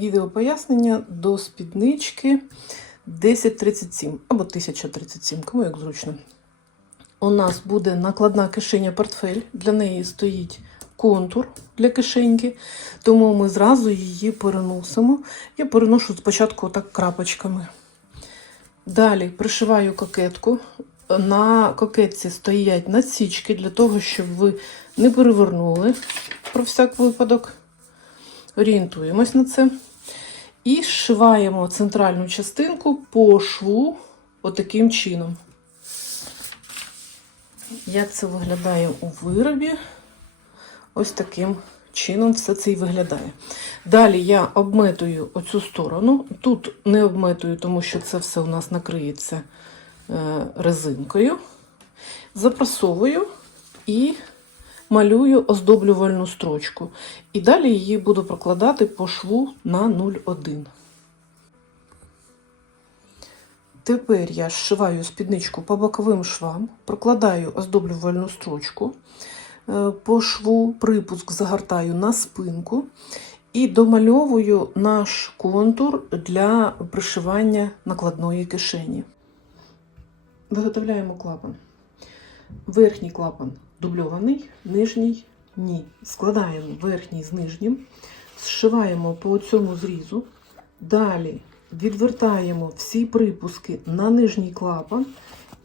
Відео пояснення до спіднички 1037 або 1037, кому як зручно. У нас буде накладна кишеня портфель. Для неї стоїть контур для кишеньки, тому ми зразу її переносимо. Я переношу спочатку так крапочками. Далі пришиваю кокетку. На кокетці стоять насічки для того, щоб ви не перевернули про всяк випадок. Орієнтуємось на це. І зшиваємо центральну частинку по шву отаким чином. Як це виглядає у виробі? Ось таким чином все це і виглядає. Далі я обметую оцю сторону. Тут не обметую, тому що це все у нас накриється е, резинкою. Запрасовую і малюю оздоблювальну строчку. І далі її буду прокладати по шву на 0,1. Тепер я зшиваю спідничку по боковим швам, прокладаю оздоблювальну строчку, е, по шву припуск загортаю на спинку і домальовую наш контур для пришивання накладної кишені. Виготовляємо клапан. Верхній клапан дубльований, нижній ні. Складаємо верхній з нижнім, зшиваємо по цьому зрізу. Далі відвертаємо всі припуски на нижній клапан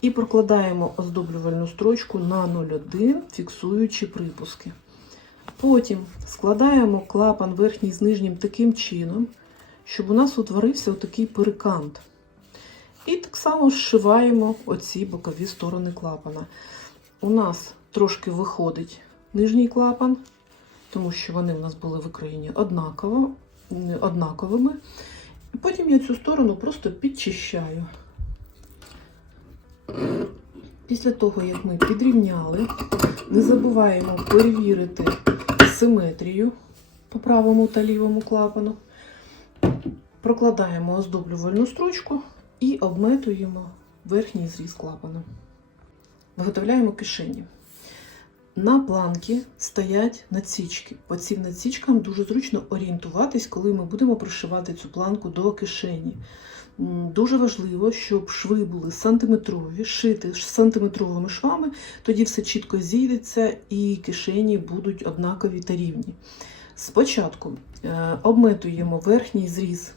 і прокладаємо оздоблювальну строчку на 0,1, фіксуючи припуски. Потім складаємо клапан верхній з нижнім таким чином, щоб у нас утворився отакий перекант. І так само зшиваємо оці бокові сторони клапана. У нас трошки виходить нижній клапан, тому що вони у нас були викроєні однаково, однаковими. Потім я цю сторону просто підчищаю. Після того, як ми підрівняли, не забуваємо перевірити симетрію по правому та лівому клапану. Прокладаємо оздоблювальну строчку і обметуємо верхній зріз клапану. Виготовляємо кишені. На планки стоять надсічки. По цим надсічкам дуже зручно орієнтуватись, коли ми будемо пришивати цю планку до кишені. Дуже важливо, щоб шви були сантиметрові, шити сантиметровими швами, тоді все чітко зійдеться і кишені будуть однакові та рівні. Спочатку е, обметуємо верхній зріз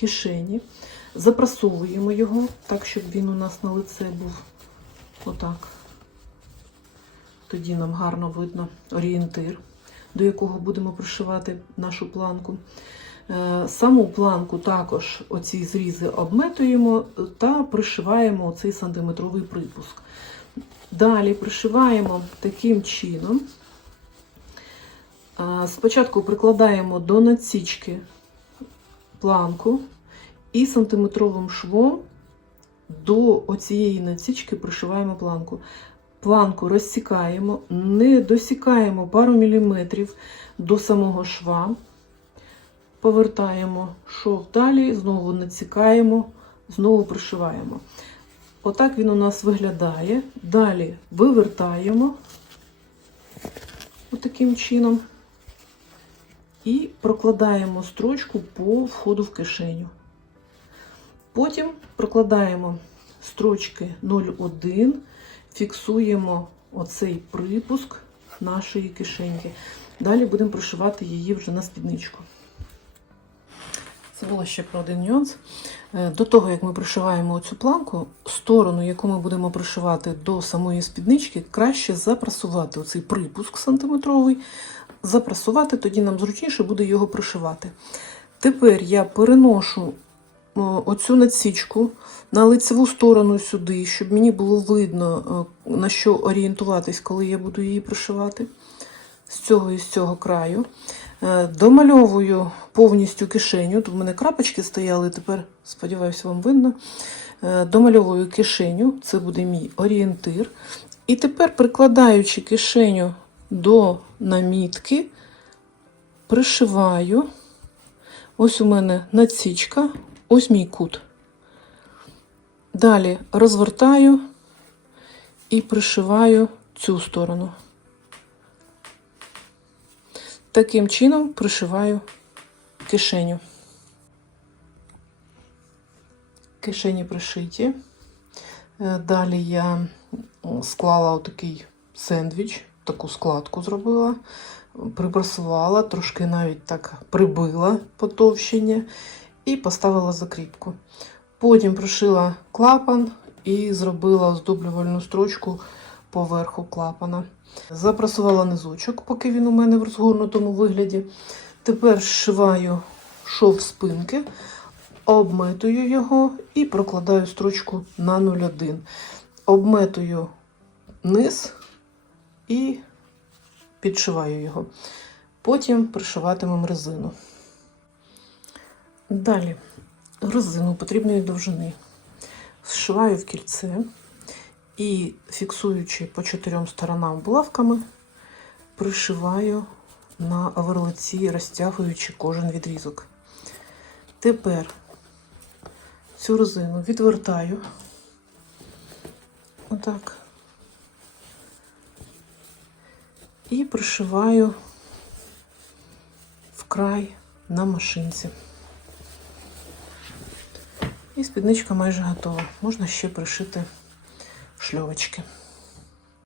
кишені, запрасовуємо його так, щоб він у нас на лице був отак. Тоді нам гарно видно орієнтир, до якого будемо пришивати нашу планку. Е, Саму планку також оці зрізи обметуємо та пришиваємо цей сантиметровий припуск. Далі пришиваємо таким чином. Е, Спочатку прикладаємо до надсічки планку і сантиметровим швом до оцієї надсічки пришиваємо планку планку розсікаємо, не досікаємо пару міліметрів до самого шва, повертаємо шов далі, знову надсікаємо, знову пришиваємо. Отак він у нас виглядає. Далі вивертаємо отаким чином і прокладаємо строчку по входу в кишеню. Потім прокладаємо строчки 0,1 фіксуємо оцей припуск нашої кишеньки. Далі будемо пришивати її вже на спідничку. Це було ще про один нюанс. Е, До того, як ми пришиваємо цю планку, сторону, яку ми будемо пришивати до самої спіднички, краще запрасувати оцей припуск сантиметровий. Запрасувати, тоді нам зручніше буде його пришивати. Тепер я переношу оцю надсічку на лицеву сторону сюди, щоб мені було видно, е, на що орієнтуватись, коли я буду її пришивати з цього і з цього краю. Е, Домальовую повністю кишеню. Тут в мене крапочки стояли, тепер, сподіваюся, вам видно. Е, Домальовую кишеню, це буде мій орієнтир. І тепер, прикладаючи кишеню до намітки, пришиваю. Ось у мене надсічка, ось мій кут. Далі розвертаю і пришиваю цю сторону. Таким чином пришиваю кишеню. Кишені пришиті. Е, Далі я склала отакий сендвіч, таку складку зробила, припрасувала, трошки навіть так прибила потовщення і поставила закріпку. Потім пришила клапан і зробила оздоблювальну строчку поверху клапана. Запрасувала низочок, поки він у мене в розгорнутому вигляді. Тепер зшиваю шов спинки, обметую його і прокладаю строчку на 0,1. Обметую низ і підшиваю його. Потім пришиватимемо резину. Далі резину потрібної довжини. Зшиваю в кільце і фіксуючи по чотирьом сторонам булавками, пришиваю на оверлиці, розтягуючи кожен відрізок. Тепер цю резину відвертаю. Отак. І пришиваю в край на машинці. І спідничка майже готова. Можна ще пришити шльовочки.